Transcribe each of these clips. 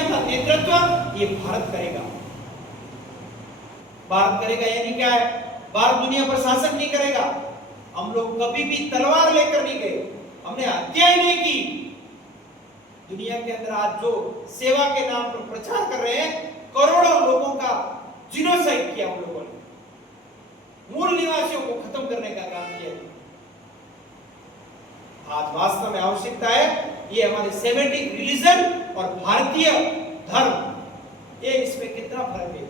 दुनिया का नेतृत्व ये भारत करेगा। भारत करेगा यानी क्या है? भारत दुनिया पर शासन नहीं करेगा। हम लोग कभी भी तलवार लेकर नहीं गए, हमने हत्या ही नहीं की। दुनिया के अंदर आज जो सेवा के नाम पर प्रचार कर रहे हैं, करोड़ों लोगों का जिनोसाइड किया हम लोगों ने, मूल निवासियों को खत्म करने का काम किया। आज वास्तव में आवश्यकता है ये हमारे सेमेटिक रिलीजन और भारतीय धर्म, ये इसमें कितना फर्क है।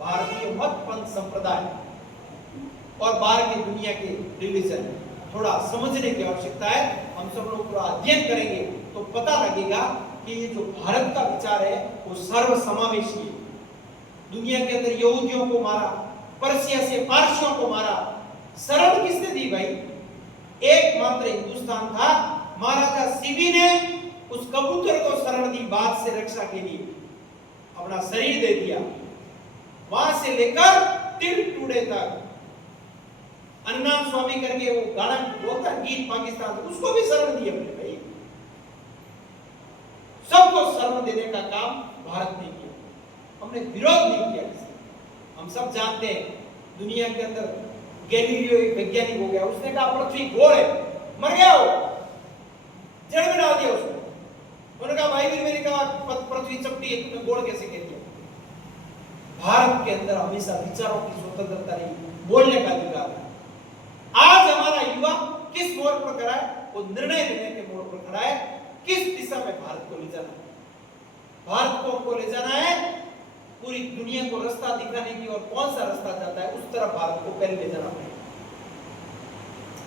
भारतीय मत पंथ संप्रदाय और बाहर की दुनिया के रिलीजन थोड़ा समझने की आवश्यकता है। हम सब लोग थोड़ा अध्ययन करेंगे तो पता लगेगा कि ये जो भारत का विचार है वो सर्वसमावेशी है। दुनिया के अंदर यहूदियों को मारा, पर्सिया से पारसियों को मारा, शरण किसने दी भाई? एकमात्र हिंदुस्तान था। महाराजा शिवी ने उस कबूतर को शरण दी बात से रक्षा के लिए, अपना शरीर दे दिया। वहां से लेकर तिल टूडे तक अन्नाम स्वामी करके वो गाना बोलता गीत पाकिस्तान, उसको भी शरण दी अपने भाई। सबको शरण देने का काम भारत ने किया, हमने विरोध नहीं किया। हम सब जानते हैं दुनिया के अंदर गैलीलियो एक वैज्ञानिक हो गया, उसने कहा पृथ्वी गोल है, मर गया वो, जड़ में डाल दिया उसको। उन्होंने कहा भाई भी मैंने कहा पृथ्वी चपटी है, तुमने गोल कैसे कह दिया? भारत के अंदर हमेशा विचारों की स्वतंत्रता रही, बोलने का अधिकार है। आज हमारा युवा किस मोड़ पर खड़ा है? वो निर्णय लेने के मोड़ पर खड़ा है, किस दिशा में भारत को ले जाना है। भारत को हमको ले जाना है पूरी दुनिया को रास्ता दिखाने की, और कौन सा रास्ता जाता है उस तरफ भारत को पहले ले जाना पड़ेगा।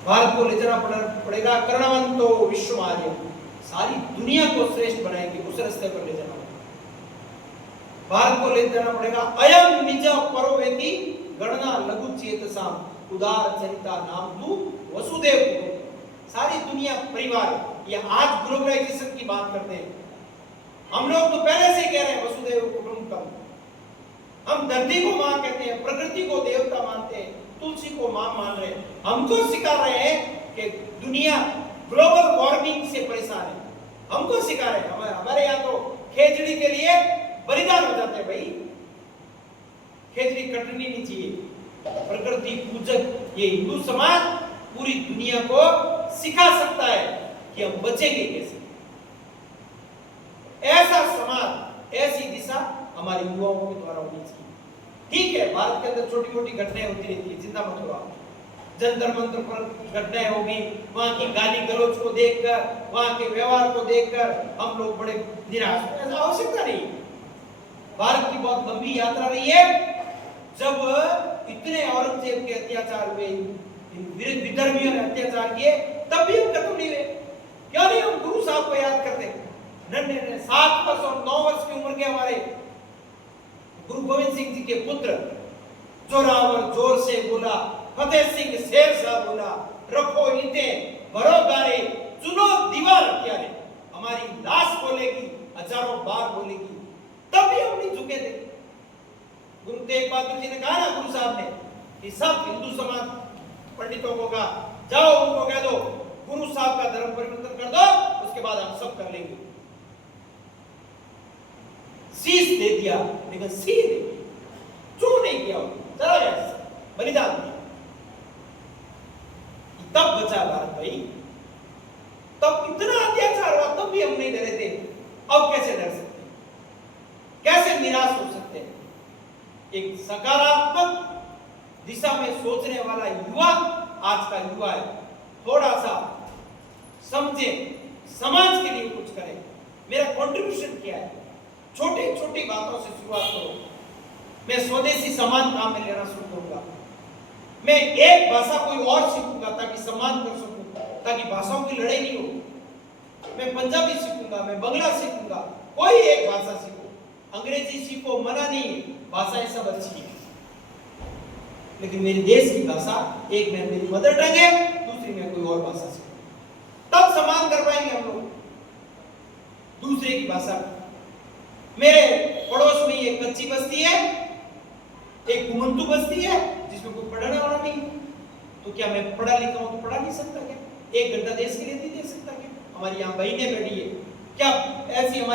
भारत को ले जाना पड़ेगा कर्णवंतो विश्वमार्य, सारी दुनिया को श्रेष्ठ बनाएंगे, उस रास्ते पर ले जाना पड़ेगा। भारत को ले जाना पड़ेगा अयम निज परोवेति गणना लघु चेतसाम उदार चरिता नाम तू वसुदेव कुटुंबकम। सारी दुनिया परिवार। ये आज ग्लोबलाइजेशन की बात करते हैं, हम लोग तो पहले से कह रहे हैं वसुदेव कुटुंबकम। हम धरती को मां कहते हैं, प्रकृति को देवता मानते हैं, तुलसी को मां मान रहे हैं। हमको सिखा रहे हैं कि दुनिया ग्लोबल वार्मिंग से परेशान है, हमको सिखा रहे हैं। हमारे यहाँ तो खेजड़ी के लिए बलिदान हो जाते हैं भाई, खेजड़ी कटनी नहीं चाहिए। प्रकृति पूजक ये हिंदू समाज पूरी दुनिया को सिखा सकता है कि हम बचेंगे कैसे। ऐसा समाज, ऐसी दिशा हमारे युवाओं के द्वारा होनी चाहिए। ठीक है, भारत के अंदर छोटी मोटी घटनाएं होती रहती है, चिंता मत करो। जंतर मंतर पर घटनाएं होगी, वहां की गाली गलौज को देखकर, वहां के व्यवहार को देखकर हम लोग बड़े निराश हैं। ऐसा आवश्यकता नहीं। भारत की बहुत लंबी यात्रा रही है। जब इतने औरंगजेब के अत्याचार हुए, विधर्मियों ने अत्याचार किए, तब भी हम खत्म नहीं हुए। क्यों नहीं हम गुरु साहब को याद करते? नन्हे 7 वर्ष और 9 वर्ष की उम्र के हमारे गुरु गोविंद सिंह जी के पुत्र, जोरावर जोर से बोला, फतेह सिंह शेर सा बोला, रखो ईंटें भरो गारे, चुनो दीवार हथियारे। हमारी लाश बोलेगी, हजारों बार बोलेगी, तब भी हम नहीं झुके थे। गुरु तेग बहादुर जी ने कहा ना, गुरु साहब ने, कि सब हिंदू समाज पंडितों को कहा, जाओ उनको कह दो गुरु साहब का धर्म परिवर्तन कर दो, उसके बाद हम सब कर लेंगे। शीश दे दिया, लेकिन शीश क्यों नहीं किया? चला गया, बलिदान दिया, तब बचा भारत भाई। तब इतना अत्याचार हुआ, तब भी हम नहीं डरे थे। अब कैसे डर सकते हैं? कैसे निराश हो सकते हैं? एक सकारात्मक दिशा में सोचने वाला युवा आज का युवा है। थोड़ा सा समझे, समाज के लिए कुछ करें। मेरा कंट्रीब्यूशन क्या है? छोटी छोटी बातों से शुरुआत करो। मैं स्वदेशी सम्मान काम में लेना शुरू करूंगा। मैं एक भाषा कोई और सीखूंगा ताकि सम्मान कर सकूं, ताकि भाषाओं की लड़ाई नहीं हो। मैं पंजाबी सीखूंगा, मैं बंगला सीखूंगा, कोई एक भाषा सीखो। अंग्रेजी सीखो, मना नहीं, भाषाएं सब अच्छी है, लेकिन मेरे देश की भाषा एक में मेरी मदर टंग है, दूसरी में कोई और भाषा सीखो, तब सम्मान कर पाएंगे हम लोग दूसरे की भाषा। मेरे पड़ोस में एक कच्ची बस्ती है, एक कुमंतु बस्ती है जिसमें कोई पढ़ने वाला नहीं, तो क्या मैं पढ़ा लिखा हूं तो पढ़ा नहीं सकता क्या? 1 घंटा देश के लिए नहीं दे सकता क्या? हमारी यहाँ बहनें बैठी है, क्या ऐसी हमारी